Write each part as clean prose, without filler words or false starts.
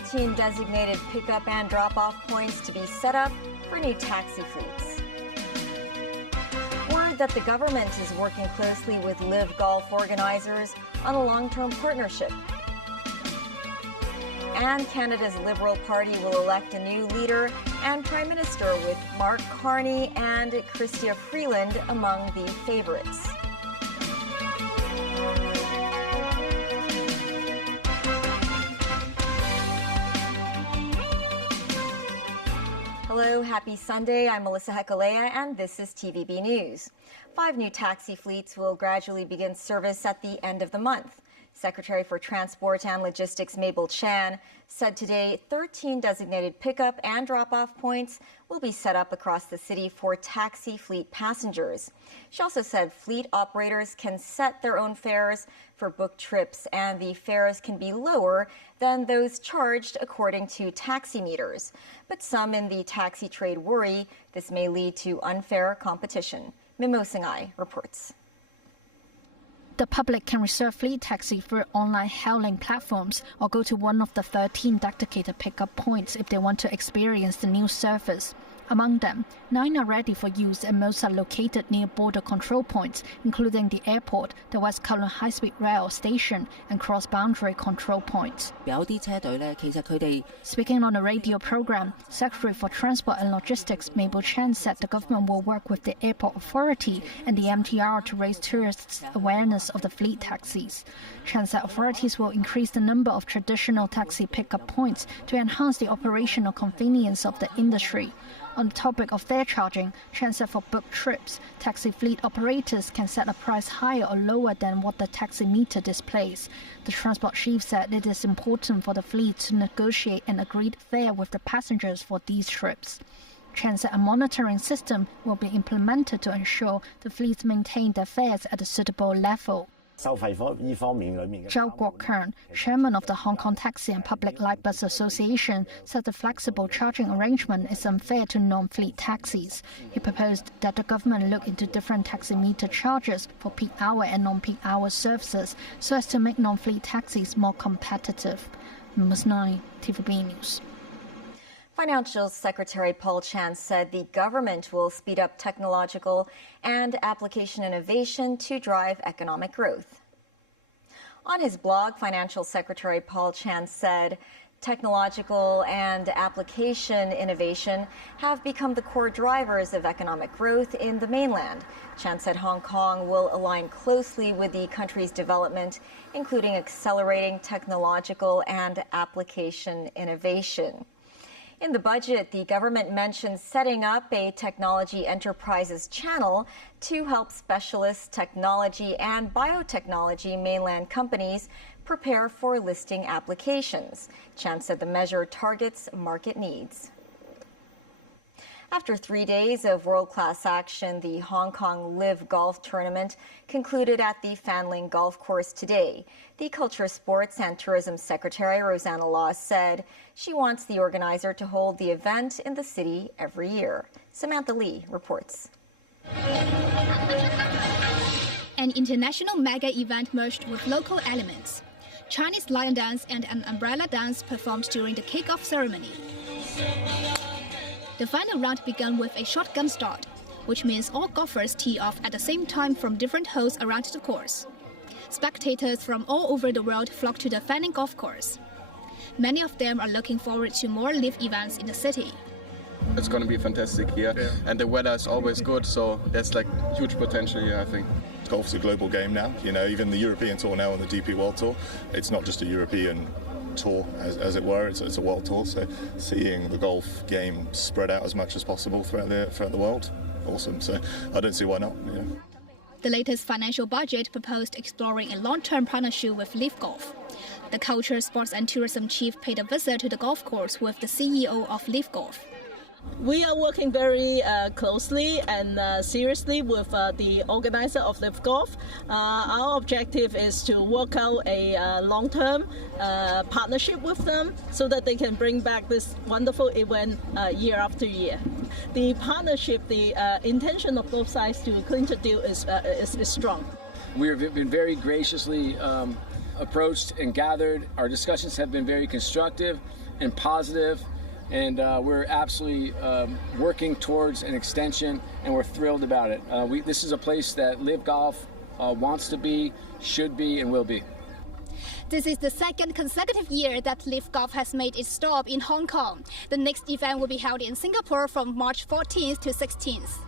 13 designated pickup and drop-off points to be set up for new taxi fleets. Word that the government is working closely with Live Golf organizers on a long-term partnership. And Canada's Liberal Party will elect a new leader and Prime Minister with Mark Carney and Chrystia Freeland among the favorites. Hello, happy Sunday. I'm Melissa Hekalea, and this is TVB News. 5 new taxi fleets will gradually begin service at the end of the month. Secretary for Transport and Logistics Mabel Chan said today 13 designated pickup and drop-off points will be set up across the city for taxi fleet passengers. She also said fleet operators can set their own fares for booked trips, and the fares can be lower than those charged according to taxi meters. But some in the taxi trade worry this may lead to unfair competition. Mimo Singai reports. The public can reserve fleet taxi through online hailing platforms or go to one of the 13 dedicated pickup points if they want to experience the new service. Among them, 9 are ready for use and most are located near border control points, including the airport, the West Kowloon High-Speed Rail Station and cross-boundary control points. Speaking on a radio program, Secretary for Transport and Logistics Mabel Chan said the government will work with the airport authority and the MTR to raise tourists' awareness of the fleet taxis. Chan said authorities will increase the number of traditional taxi pickup points to enhance the operational convenience of the industry. On the topic of fare charging, Chan said for booked trips, taxi fleet operators can set a price higher or lower than what the taxi meter displays. The transport chief said it is important for the fleet to negotiate an agreed fare with the passengers for these trips. Chan said a monitoring system will be implemented to ensure the fleets maintain their fares at a suitable level. Zhao Guokern, chairman of the Hong Kong Taxi and Public Light Bus Association, said the flexible charging arrangement is unfair to non-fleet taxis. He proposed that the government look into different taxi meter charges for peak hour and non-peak hour services so as to make non-fleet taxis more competitive. Ms. 9, TVB News. Financial Secretary Paul Chan said the government will speed up technological and application innovation to drive economic growth. On his blog, Financial Secretary Paul Chan said technological and application innovation have become the core drivers of economic growth in the mainland. Chan said Hong Kong will align closely with the country's development, including accelerating technological and application innovation. In the budget, the government mentioned setting up a technology enterprises channel to help specialist technology and biotechnology mainland companies prepare for listing applications. Chan said the measure targets market needs. After 3 days of world-class action, the Hong Kong Live Golf Tournament concluded at the Fanling Golf Course today. The Culture, Sports and Tourism Secretary, Rosanna Law, said she wants the organizer to hold the event in the city every year. Samantha Lee reports. An international mega event merged with local elements. Chinese lion dance and an umbrella dance performed during the kick-off ceremony. The final round began with a shotgun start, which means all golfers tee off at the same time from different holes around the course. Spectators from all over the world flock to the Fanling Golf Course. Many of them are looking forward to more live events in the city. It's going to be fantastic here, and the weather is always good, so there's like huge potential here, I think. Golf's a global game now, you know, even the European Tour now and the DP World Tour, it's not just a European tour, as it were, it's a world tour, so seeing the golf game spread out as much as possible throughout the world, awesome, so I don't see why not. Yeah. The latest financial budget proposed exploring a long-term partnership with Live Golf. The Culture, Sports and Tourism Chief paid a visit to the golf course with the CEO of Live Golf. We are working very closely and seriously with the organizer of Live Golf. Our objective is to work out a long-term partnership with them so that they can bring back this wonderful event year after year. The partnership, the intention of both sides to clinch a deal is strong. We have been very graciously approached and gathered. Our discussions have been very constructive, and positive, and we're absolutely working towards an extension, and we're thrilled about it. This is a place that Live Golf wants to be, should be, and will be. This is the second consecutive year that Live Golf has made its stop in Hong Kong. The next event will be held in Singapore from March 14th to 16th.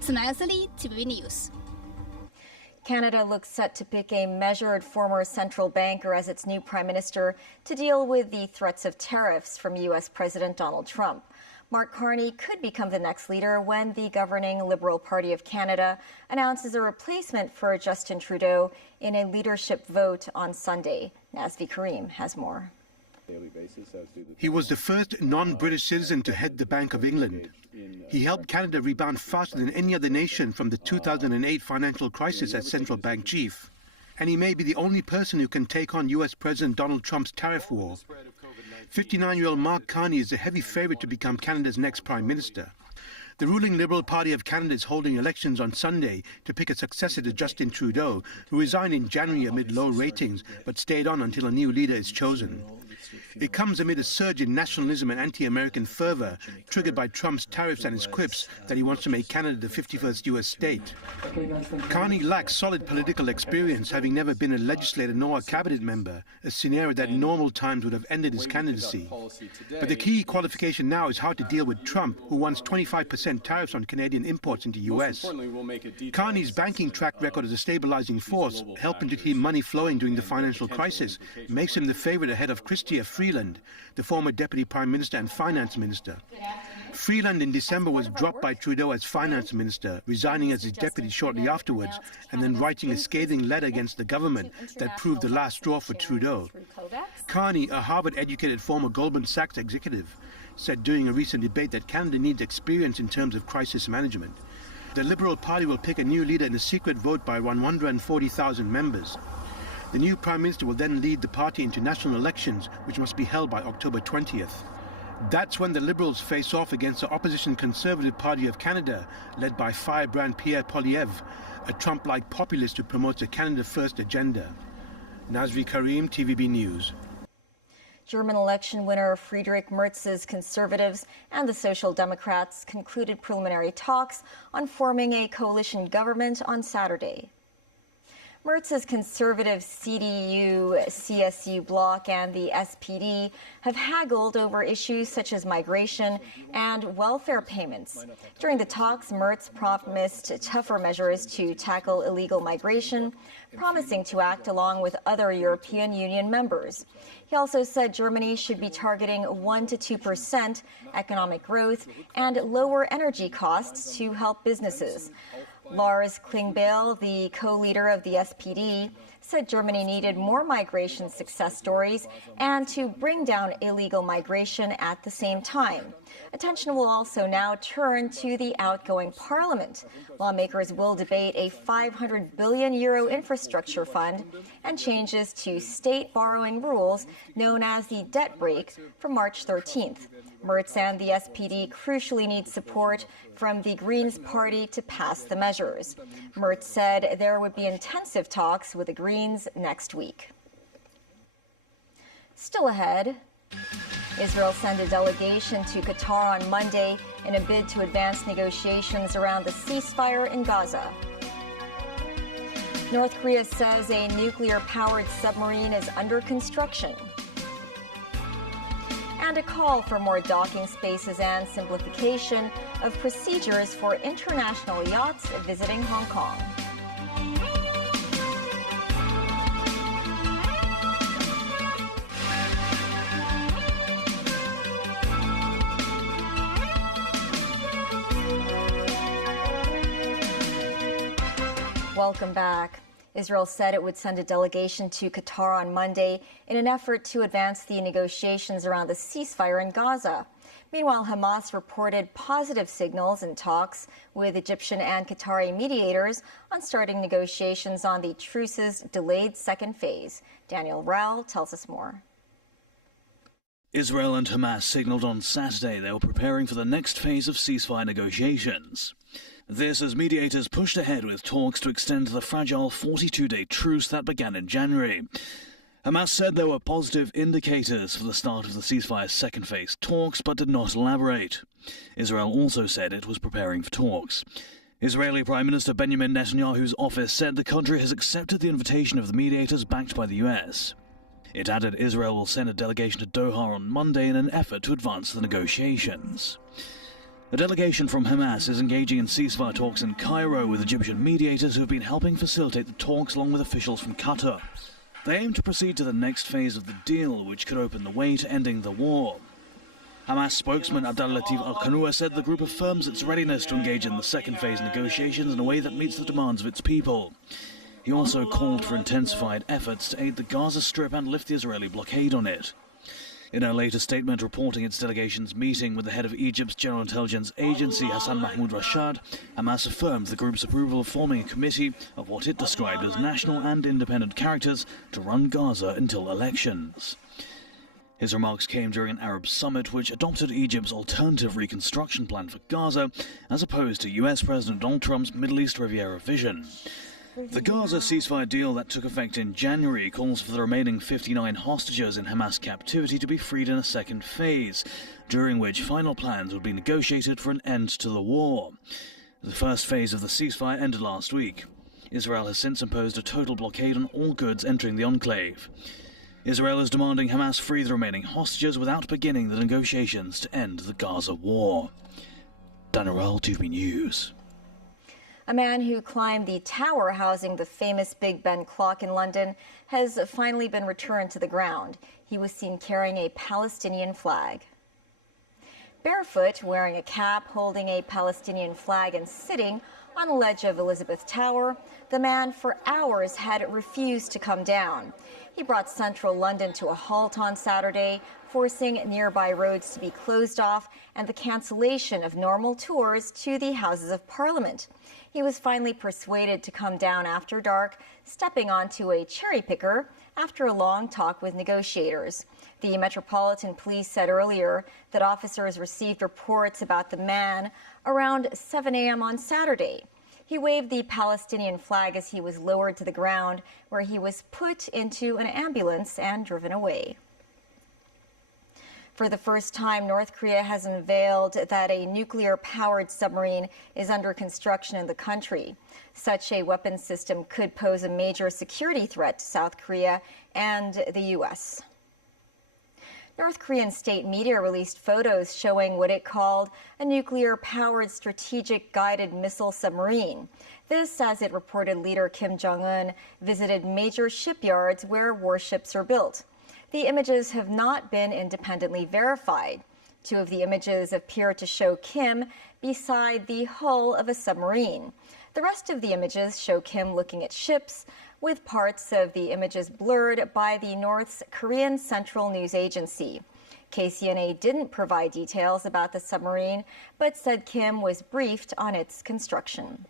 Samantha Lee, TVB News. Canada looks set to pick a measured former central banker as its new prime minister to deal with the threats of tariffs from U.S. President Donald Trump. Mark Carney could become the next leader when the governing Liberal Party of Canada announces a replacement for Justin Trudeau in a leadership vote on Sunday. Nazvi Karim has more. He was the first non-British citizen to head the Bank of England. He helped Canada rebound faster than any other nation from the 2008 financial crisis as central bank chief. And he may be the only person who can take on U.S. President Donald Trump's tariff war. 59-year-old Mark Carney is a heavy favorite to become Canada's next prime minister. The ruling Liberal Party of Canada is holding elections on Sunday to pick a successor to Justin Trudeau, who resigned in January amid low ratings but stayed on until a new leader is chosen. It comes amid a surge in nationalism and anti-American fervor triggered by Trump's tariffs and his quips that he wants to make Canada the 51st U.S. state. Carney lacks solid political experience, having never been a legislator nor a cabinet member, a scenario that in normal times would have ended his candidacy. But the key qualification now is how to deal with Trump, who wants 25% tariffs on Canadian imports into U.S. Carney's banking track record as a stabilizing force, helping to keep money flowing during the financial crisis, makes him the favorite ahead of Chrystia Freeland, the former Deputy Prime Minister and Finance Minister. Freeland in December was dropped by Trudeau as Finance Minister, resigning as his deputy shortly afterwards, and then writing a scathing letter against the government that proved the last straw for Trudeau. Carney, a Harvard-educated former Goldman Sachs executive, said during a recent debate that Canada needs experience in terms of crisis management. The Liberal Party will pick a new leader in a secret vote by around 140,000 members. The new Prime Minister will then lead the party into national elections, which must be held by October 20th. That's when the Liberals face off against the opposition Conservative Party of Canada, led by firebrand Pierre Poilievre, a Trump-like populist who promotes a Canada First agenda. Nazvi Karim, TVB News. German election winner Friedrich Merz's Conservatives and the Social Democrats concluded preliminary talks on forming a coalition government on Saturday. Merz's conservative CDU-CSU bloc and the SPD have haggled over issues such as migration and welfare payments. During the talks, Merz promised tougher measures to tackle illegal migration, promising to act along with other European Union members. He also said Germany should be targeting 1 to 2% economic growth and lower energy costs to help businesses. Lars Klingbeil, the co-leader of the SPD, said Germany needed more migration success stories and to bring down illegal migration at the same time. Attention will also now turn to the outgoing parliament. Lawmakers will debate a €500 billion infrastructure fund and changes to state borrowing rules known as the debt brake from March 13th. Merz and the SPD crucially need support from the Greens party to pass the measures. Merz said there would be intensive talks with the Greens next week. Still ahead, Israel sent a delegation to Qatar on Monday in a bid to advance negotiations around the ceasefire in Gaza. North Korea says a nuclear-powered submarine is under construction. And a call for more docking spaces and simplification of procedures for international yachts visiting Hong Kong. Welcome back. Israel said it would send a delegation to Qatar on Monday in an effort to advance the negotiations around the ceasefire in Gaza. Meanwhile, Hamas reported positive signals in talks with Egyptian and Qatari mediators on starting negotiations on the truce's delayed second phase. Daniel Rao tells us more. Israel and Hamas signaled on Saturday they were preparing for the next phase of ceasefire negotiations. This as mediators pushed ahead with talks to extend the fragile 42-day truce that began in January. Hamas said there were positive indicators for the start of the ceasefire's second phase talks, but did not elaborate. Israel also said it was preparing for talks. Israeli Prime Minister Benjamin Netanyahu's office said the country has accepted the invitation of the mediators backed by the US. It added Israel will send a delegation to Doha on Monday in an effort to advance the negotiations. A delegation from Hamas is engaging in ceasefire talks in Cairo with Egyptian mediators who have been helping facilitate the talks along with officials from Qatar. They aim to proceed to the next phase of the deal, which could open the way to ending the war. Hamas spokesman Abdel Latif Al-Qanoua said the group affirms its readiness to engage in the second phase negotiations in a way that meets the demands of its people. He also called for intensified efforts to aid the Gaza Strip and lift the Israeli blockade on it. In a later statement reporting its delegation's meeting with the head of Egypt's General Intelligence Agency, Hassan Mahmoud Rashad, Hamas affirmed the group's approval of forming a committee of what it described as national and independent characters to run Gaza until elections. His remarks came during an Arab summit which adopted Egypt's alternative reconstruction plan for Gaza, as opposed to US President Donald Trump's Middle East Riviera vision. The Gaza ceasefire deal that took effect in January calls for the remaining 59 hostages in Hamas captivity to be freed in a second phase, during which final plans would be negotiated for an end to the war. The first phase of the ceasefire ended last week. Israel has since imposed a total blockade on all goods entering the enclave. Israel is demanding Hamas free the remaining hostages without beginning the negotiations to end the Gaza war. Daniel Earl, TVB News. A man who climbed the tower housing the famous Big Ben clock in London has finally been returned to the ground. He was seen carrying a Palestinian flag. Barefoot, wearing a cap, holding a Palestinian flag and sitting on a ledge of Elizabeth Tower, the man for hours had refused to come down. He brought central London to a halt on Saturday, forcing nearby roads to be closed off and the cancellation of normal tours to the Houses of Parliament. He was finally persuaded to come down after dark, stepping onto a cherry picker after a long talk with negotiators. The Metropolitan Police said earlier that officers received reports about the man around 7 a.m. on Saturday. He waved the Palestinian flag as he was lowered to the ground, where he was put into an ambulance and driven away. For the first time, North Korea has unveiled that a nuclear-powered submarine is under construction in the country. Such a weapon system could pose a major security threat to South Korea and the U.S. North Korean state media released photos showing what it called a nuclear-powered strategic guided missile submarine. This, as it reported leader Kim Jong-un visited major shipyards where warships are built. The images have not been independently verified. Two of the images appear to show Kim beside the hull of a submarine. The rest of the images show Kim looking at ships, with parts of the images blurred by the North Korean Central News Agency. KCNA didn't provide details about the submarine, but said Kim was briefed on its construction.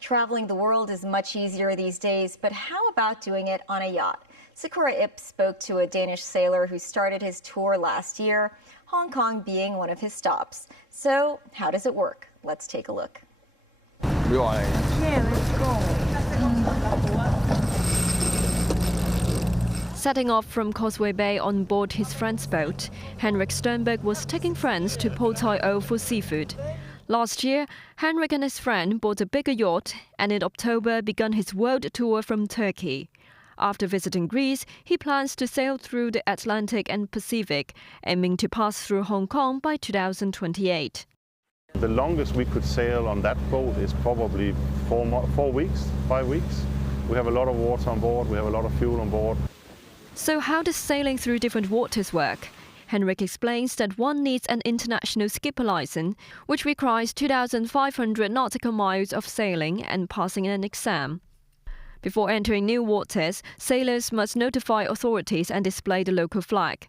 Traveling the world is much easier these days, but how about doing it on a yacht? Sakura Ip spoke to a Danish sailor who started his tour last year, Hong Kong being one of his stops. So, how does it work? Let's take a look. Yeah, let's go. Setting off from Causeway Bay on board his friend's boat, Henrik Sternberg was taking friends to Po Tai O for seafood. Last year, Henrik and his friend bought a bigger yacht and in October began his world tour from Turkey. After visiting Greece, he plans to sail through the Atlantic and Pacific, aiming to pass through Hong Kong by 2028. The longest we could sail on that boat is probably 4 weeks, 5 weeks. We have a lot of water on board, we have a lot of fuel on board. So how does sailing through different waters work? Henrik explains that one needs an international skipper license, which requires 2,500 nautical miles of sailing and passing an exam. Before entering new waters, sailors must notify authorities and display the local flag.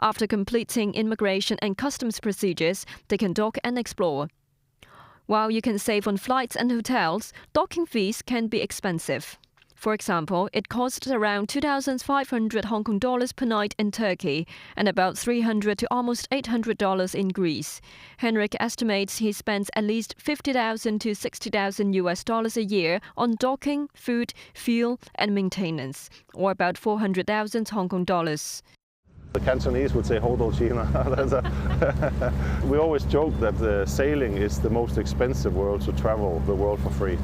After completing immigration and customs procedures, they can dock and explore. While you can save on flights and hotels, docking fees can be expensive. For example, it costs around 2,500 Hong Kong dollars per night in Turkey and about $300 to almost $800 in Greece. Henrik estimates he spends at least 50,000 to 60,000 US dollars a year on docking, food, fuel and maintenance, or about 400,000 Hong Kong dollars. The Cantonese would say "Ho do China." We always joke that sailing is the most expensive world to travel the world for free.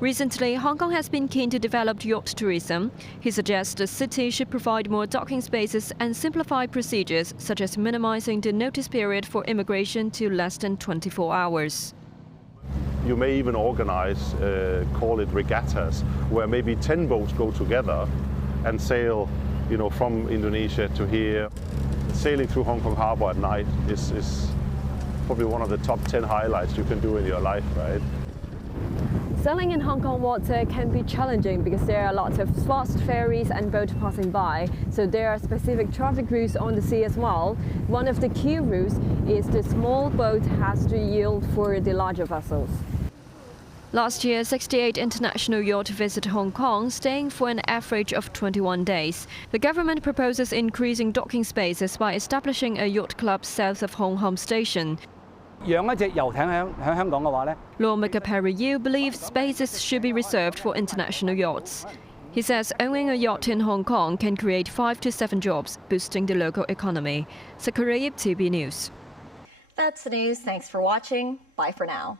Recently, Hong Kong has been keen to develop yacht tourism. He suggests the city should provide more docking spaces and simplify procedures, such as minimizing the notice period for immigration to less than 24 hours. You may even organize, call it regattas, where maybe 10 boats go together and sail, from Indonesia to here. Sailing through Hong Kong Harbour at night is probably one of the top 10 highlights you can do in your life, right? Sailing in Hong Kong water can be challenging because there are lots of fast ferries and boats passing by, so there are specific traffic routes on the sea as well. One of the key routes is the small boat has to yield for the larger vessels. Last year, 68 international yachts visited Hong Kong, staying for an average of 21 days. The government proposes increasing docking spaces by establishing a yacht club south of Hong Kong Station. Lawmaker Perry Yu believes spaces should be reserved for international yachts. He says owning a yacht in Hong Kong can create 5 to 7 jobs, boosting the local economy. Sakurayip, TVB News. That's the news. Thanks for watching. Bye for now.